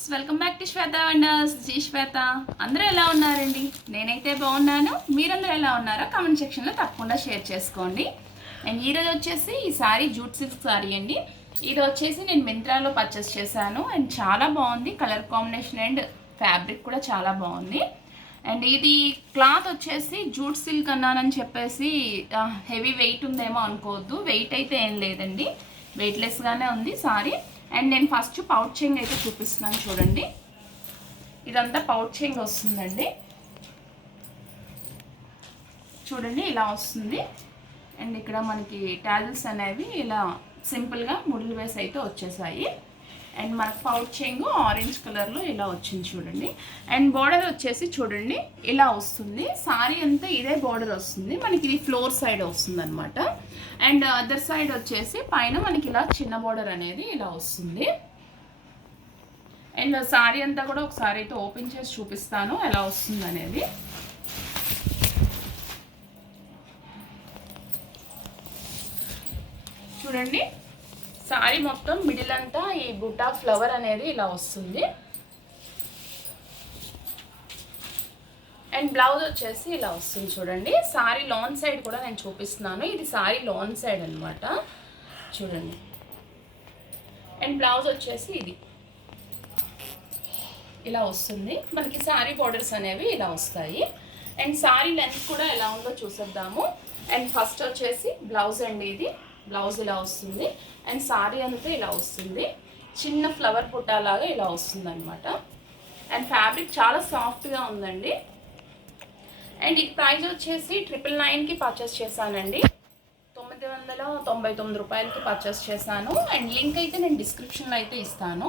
Friends, welcome back to Shweta wonders. జీ శ్వేత. అందరూ ఎలా ఉన్నారండి? నేనైతే బాగున్నాను. మీరందరూ ఎలా ఉన్నారో కామెంట్ సెక్షన్లో తప్పకుండా షేర్ చేసుకోండి. అండ్ ఈరోజు వచ్చేసి ఈ సారీ జూట్ సిల్క్ సారీ అండి. ఇది వచ్చేసి నేను మింత్రాలో పర్చేస్ చేశాను. అండ్ చాలా బాగుంది. కలర్ కాంబినేషన్ అండ్ ఫ్యాబ్రిక్ కూడా చాలా బాగుంది. అండ్ ఇది క్లాత్ వచ్చేసి జూట్ సిల్క్ అన్నానని చెప్పేసి హెవీ వెయిట్ ఉందేమో అనుకోవద్దు. వెయిట్ అయితే ఏం లేదండి, వెయిట్లెస్గానే ఉంది సారీ. అండ్ నేను ఫస్ట్ పౌచింగ్ అయితే చూపిస్తున్నాను చూడండి. ఇదంతా పౌచింగ్ వస్తుందండి, చూడండి ఇలా వస్తుంది. అండ్ ఇక్కడ మనకి టాజిల్స్ అనేవి ఇలా సింపుల్గా ముడులు వేసి అయితే వచ్చేసాయి. అండ్ మనకు పౌచింగ్ ఆరెంజ్ కలర్లో ఇలా వచ్చింది చూడండి. అండ్ బార్డర్ వచ్చేసి చూడండి ఇలా వస్తుంది. సారీ అంతా ఇదే బార్డర్ వస్తుంది మనకి. ఇది ఫ్లోర్ సైడ్ వస్తుంది అనమాట. అండ్ అదర్ సైడ్ వచ్చేసి పైన మనకి ఇలా చిన్న బార్డర్ అనేది ఇలా వస్తుంది. అండ్ సారీ అంతా కూడా ఒకసారి అయితే ఓపెన్ చేసి చూపిస్తాను ఎలా వస్తుంది అనేది. చూడండి సారీ మొత్తం మిడిల్ అంతా ఈ బుట్టా ఫ్లవర్ అనేది ఇలా వస్తుంది. అండ్ బ్లౌజ్ వచ్చేసి ఇలా వస్తుంది చూడండి. సారీ లాన్ సైడ్ కూడా నేను చూపిస్తున్నాను. ఇది సారీ లాన్ సైడ్ అనమాట, చూడండి. అండ్ బ్లౌజ్ వచ్చేసి ఇది ఇలా వస్తుంది మనకి. సారీ బార్డర్స్ అనేవి ఇలా వస్తాయి. అండ్ సారీ లెంత్ కూడా ఎలా ఉందో చూసేద్దాము. అండ్ ఫస్ట్ వచ్చేసి బ్లౌజ్ అండి. ఇది బ్లౌజ్ ఇలా వస్తుంది. అండ్ సారీ అంతా ఇలా వస్తుంది. చిన్న ఫ్లవర్ బుట్టాలాగా ఇలా వస్తుంది అనమాట. అండ్ ఫ్యాబ్రిక్ చాలా సాఫ్ట్గా ఉందండి. అండ్ ఇది ప్రైస్ వచ్చేసి 999కి పర్చేస్ చేశానండి. 999 రూపాయలకి పర్చేస్ చేశాను. అండ్ లింక్ అయితే నేను డిస్క్రిప్షన్లో అయితే ఇస్తాను.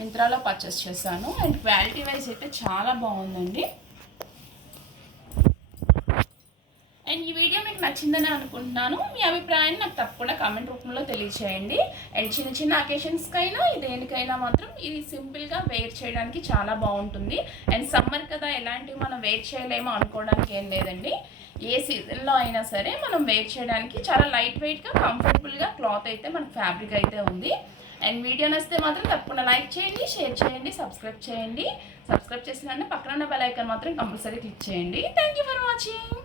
మింత్రాలో పర్చేస్ చేశాను. అండ్ క్వాలిటీ వైజ్ అయితే చాలా బాగుందండి. అండ్ ఈ వీడియో మీకు నచ్చిందని అనుకుంటున్నాను. మీ అభిప్రాయాన్ని నాకు తప్పకుండా కామెంట్ రూపంలో తెలియచేయండి. అండ్ చిన్న చిన్న అకేషన్స్కైనా దేనికైనా మాత్రం ఇది సింపుల్గా వేర్ చేయడానికి చాలా బాగుంటుంది. అండ్ సమ్మర్ కదా, ఎలాంటివి మనం వేర్ చేయలేమో అనుకోవడానికి ఏం లేదండి. ఏ సీజన్లో అయినా సరే మనం వేర్ చేయడానికి చాలా లైట్ వెయిట్గా కంఫర్టబుల్గా క్లాత్ అయితే మనకు ఫ్యాబ్రిక్ అయితే ఉంది. అండ్ వీడియో నచ్చితే మాత్రం తప్పకుండా లైక్ చేయండి, షేర్ చేయండి, సబ్స్క్రైబ్ చేయండి. సబ్స్క్రైబ్ చేసిన పక్కన ఉన్న బెల్ ఐకాన్ మాత్రం కంపల్సరీ క్లిక్ చేయండి. Thank you for watching.